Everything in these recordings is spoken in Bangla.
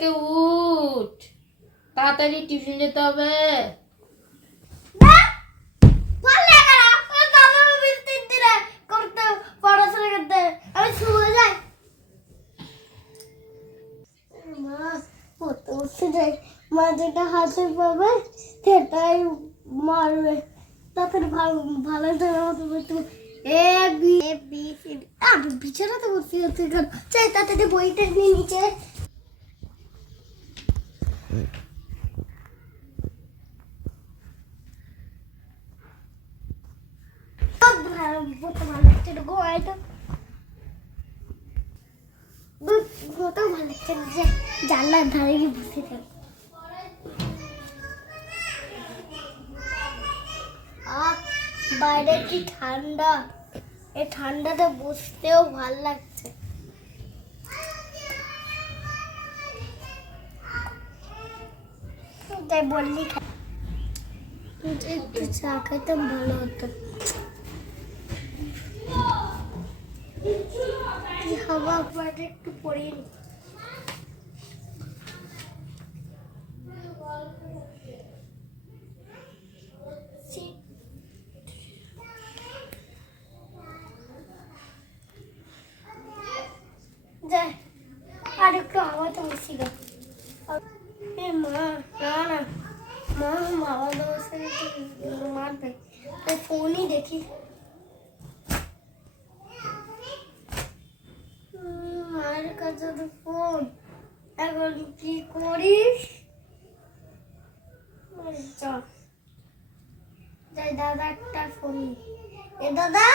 থেকে উঠ, তাড়াতাড়ি টিউশন যেতে হবে। মা যেটা হাতে পাবে সেটাই মারবে, তাড়াতাড়ি ভালো ভালো মতো A B A B C আমি বিছানাতে বসে আছি কেন? চাই তাড়াতাড়ি বইটা নিয়ে নিচে। ভালো লাগছে না, গোয়ায় তো ভালো লাগছে না যে জানলার ধারে গিয়ে বসে থাকি। বাইরে কি ঠান্ডা, এই ঠান্ডাতে বসতেও ভাল লাগছে। তাই বললি একটু চা খেতাম ভালো হতো। হাওয়া বাইরে একটু পড়িয়ে নি। আর একটু হাওয়াতে বসি গা। মা না না মা হাওয়াতে বসে মারবে, তাই ফোনই দেখি। মায়ের কাছে তো ফোন, এখন কি করিস? যাই দাদা একটা ফোন। এ দাদা,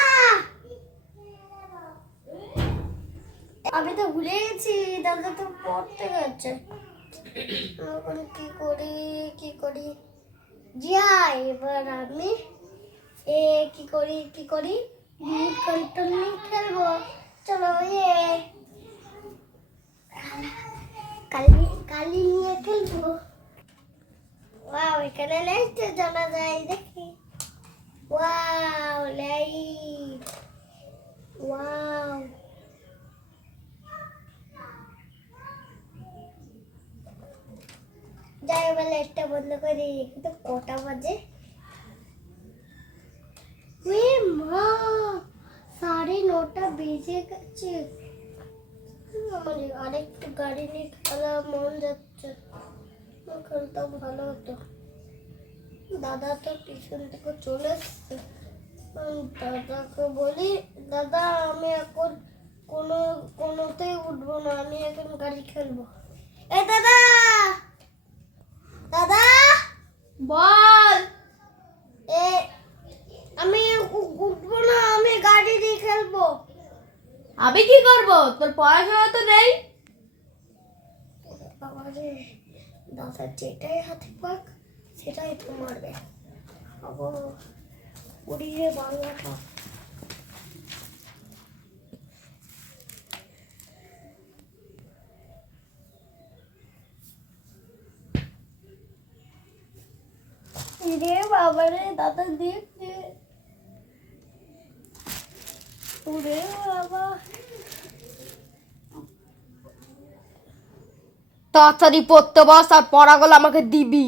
আমি তো ভুলে গেছি দাদা তো পড়তে গেছে। এখন কি করি যাই এবার আমি কি করি কন্ট্রোল নিয়ে খেলবো। চলো কালি নিয়ে খেলবো। ওয়াও, এখানে লাইট জ্বলা যায় দেখি। Wow light, wow. যাই এবার লাইটটা বন্ধ করি। কিন্তু কটা বাজে? মা 9:30 বেজে গেছে। আরেকটু গাড়ি নিয়ে খেলা মন যাচ্ছে, খেলতাম ভালো হতো। দাদা তো টিউশন থেকে চলে এসছে। দাদাকে বলি, দাদা আমি এখন কোনোতেই উঠবো না, আমি এখন গাড়ি খেলবো। এ দাদা, দাদা বল। আমি উঠবো না, আমি গাড়ি দিয়ে খেলবো। আমি কি করব? তোর পড়াশোনা তো নেই। বাবারে, দাদা যেটাই হাতে পাক সেটাই তো মারবে। উড়িয়ে বাংলাটা রে বাবারে, দাদা দেখছে। ওরে বাবা, তাড়াতাড়ি পড়তে বস আর পড়াগুলো আমাকে দিবি।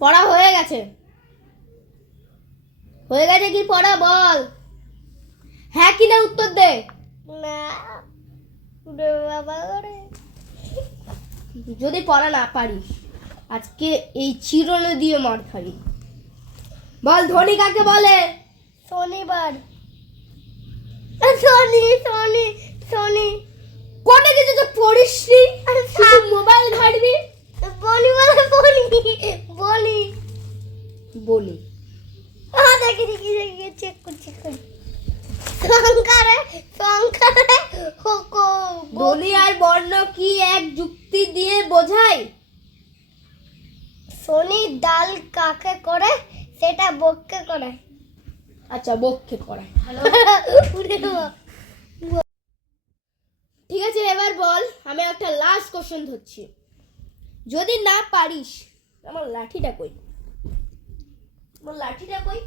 পড়া হয়ে গেছে কি পড়া বল? হ্যাঁ কি না উত্তর দে। না বাবা করে, যদি পড়া না পারিস আজকে এই চিরুনি দিয়ে মার খাবি। বল ধনী কাকে বলে? শনিবার। শনি শনি শনি কোন কিছু তো পড়িস নি, শুধু মোবাইল ঘাটবি। বলি বলে বলি বলি বলি দেখি চেক করি সংখ্যারে ধ্বনি আর বর্ণ কি এক যুক্তি দিয়ে বোঝায়? শনি ডাল কাকে করে সেটা বককে করে। আচ্ছা বককে করে। ঠিক আছে, এবার বল, আমি একটা লাস্ট কোশ্চেন ধরছি। যদি না পারিস, আমার লাঠিটা কই? আমার লাঠিটা কই?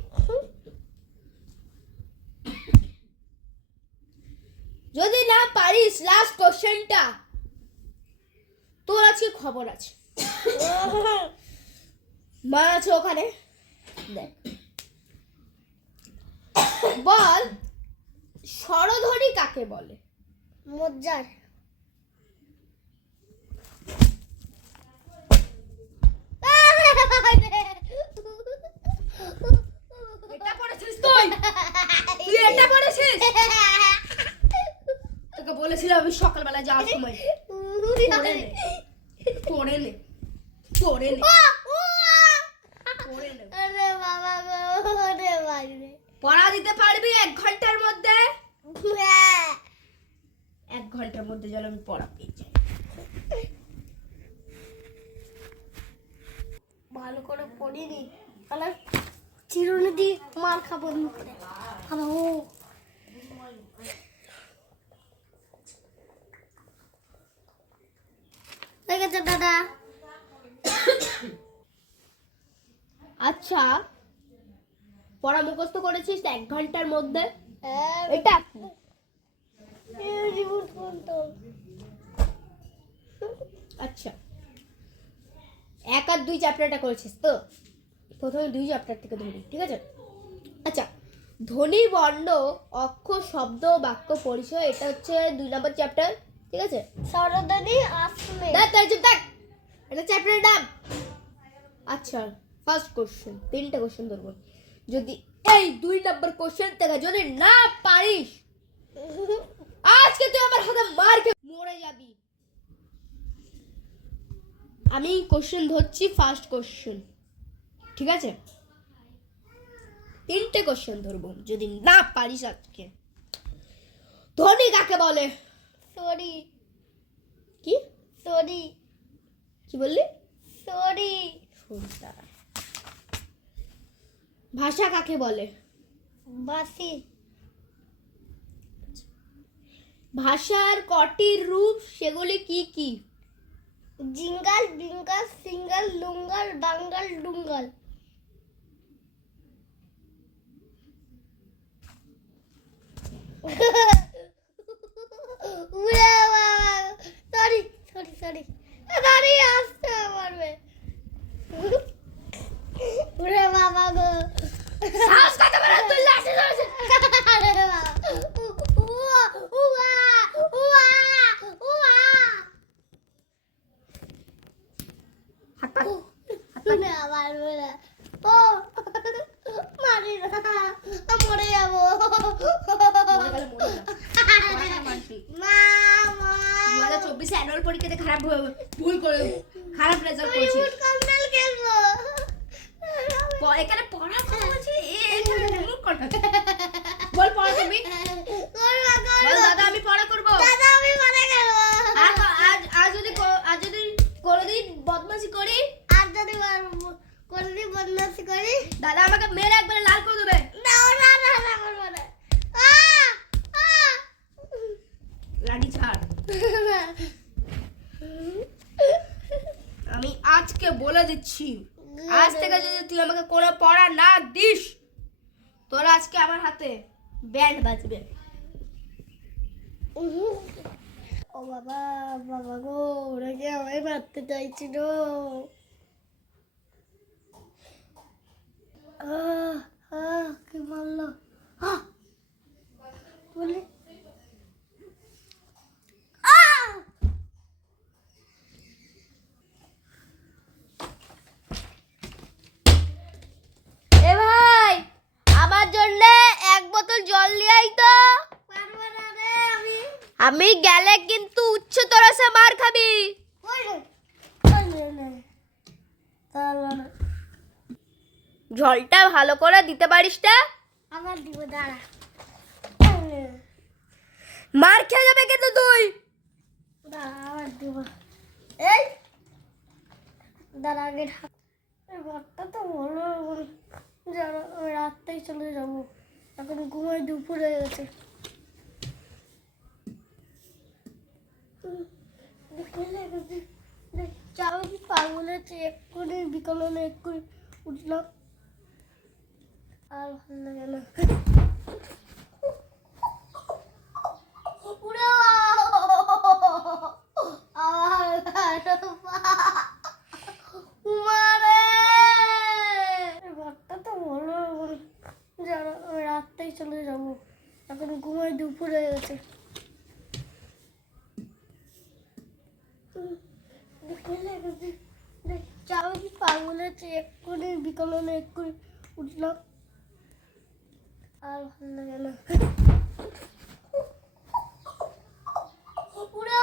যদি না পারিস, লাস্ট কোশ্চেনটা, তোর আজকে খবর আছে। মা আছে ওখানে, দেখ। বল, স্বরধ্বনি কাকে বলে? মজ্জার। এটা পড়েছিস তুই? তুই এটা পড়েছিস? তোকে বলেছিলাম আমি সকালবেলা যাওয়ার সময় পড়ে নে, পড়ে নে, পড়ে নে, পড়ে নে। আরে বাবা গো, ওরে বাইরে। পড়া দিতে পারবি 1 ঘন্টার মধ্যে? হ্যাঁ। 1 ঘন্টার মধ্যে যেন আমি পড়া পেয়ে যাই। ভালো করে পড়িনি, তাহলে চিরুনি দিয়ে মার খাবো আমি করে। খাবো। দেখেছো দাদা? আচ্ছা, পড়া মুখস্থ করেছিস 1 ঘন্টার মধ্যে? হ্যাঁ। এটা কি? Remote control. আচ্ছা, 1 আর 2 চ্যাপ্টারটা করেছিস তো? প্রথমে 2 চ্যাপ্টার থেকে ধরি, ঠিক আছে? আচ্ছা, ধ্বনি, বর্ণ, অক্ষর, শব্দ, বাক্য, পরিচয়, এটা হচ্ছে 2 নম্বর চ্যাপ্টার, ঠিক আছে? সরদানি আসলে। দেখ তাই চুপ থাক, এটা চ্যাপ্টারের নাম। আচ্ছা, ফার্স্ট কোশ্চেন, 3টে কোশ্চেন ধরবো। যদি এই 2 নম্বর কোশ্চেন থেকে যদি না পারিস, আজকে তুই আমার হাতে মার খেয়ে মরে যাবি। আমি কোশ্চেন ধরছি, ফার্স্ট কোশ্চেন, ঠিক আছে? 3টে কোশ্চেন ধরবো, যদি না পারিস আজকে। ধ্বনি কাকে বলে? সরি। কি সরি। কি বললি? সরি। শুনতা। ভাষা কাকে বলে? বাসি। ভাষার কটি রূপ, সেগুলি কি কি? জিঙ্গাল, বিঙ্গাল, সিঙ্গাল, লুঙ্গাল, বাঙ্গাল, ডুঙ্গাল। উড়ে বাবা, সরি সরি সরি সরি, আসতে পারবে। উড়ে বাবা গো, সাহস কত বড়, তুই লাঠি ধরেছিস? আরে বাবা, উয়া উয়া উয়া উয়া। হাত পা, উড়ে আবার উড়ে। ও মারি না, মরে যাবো। মরে গেলে মরে যা। পড়াশোনা মানছি। মা মা 2024 অ্যানুয়াল পরীক্ষাতে ভুল করে খারাপ রেজাল্ট করেছিস। রিমোট কন্ট্রোল খেলবো। এখানে পড়া কথা বলছি, এখানে রিমোট কন্ট্রোল। বল পড়া করবি? করবা বল করবা। দাদা আমি পড়া করব। দাদা আমি মরে গেল। আজ যদি কোনোদিন বদমাশি করি, আর যদি কোনদিন বদমাশি করি, দাদা আমাকে মেরে একবারে লাল করে দেবে। না না না না করবো না। লাঠি ছাড়। আমি আজকে বলে দিচ্ছি, আজ থেকে যদি তুই আমাকে কোনো পড়া না দিস, তোরা আজকে আমার হাতে ব্যান্ড বাজবে। ও বাবা, বাবা গো, ওরা কি আমায় মারতে চাইছিল? কি মারলো? বলে এ ভাই, আমার জন্য 1 বোতল জল নিয়ে আই তো। পারবো না রে আমি। আমি গেলে কিন্তু উচ্চতর সে মার খাবি। ওই রে, ওই রে, পারবো না। জলটা ভালো করে দিতে পারিস না? আমার দিব, দাঁড়া। মার খেয়ে যাবে কিন্তু তুই। দাঁড়া, আমার দিব। এই দাঁড়া, আগে ঢাক। এই ঘরটা তো ভালো, যারা আমি রাতটাই চলে যাবো, এখন ঘুমাই, দুপুর হয়ে গেছে। বলেছি এক্ষুনি বিকালে না এক্ষুনি উঠলাম আর ভালো লাগে না উড়ে ঘরটা তো ভালো রাতটাই চলে যাবো এখন ঘুমাই দুপুর হয়ে গেছে আমি পাগলেছি এক্ষুনি বিকালে না এক্ষুনি উঠলাম আর ভালো লাগে না উড়ে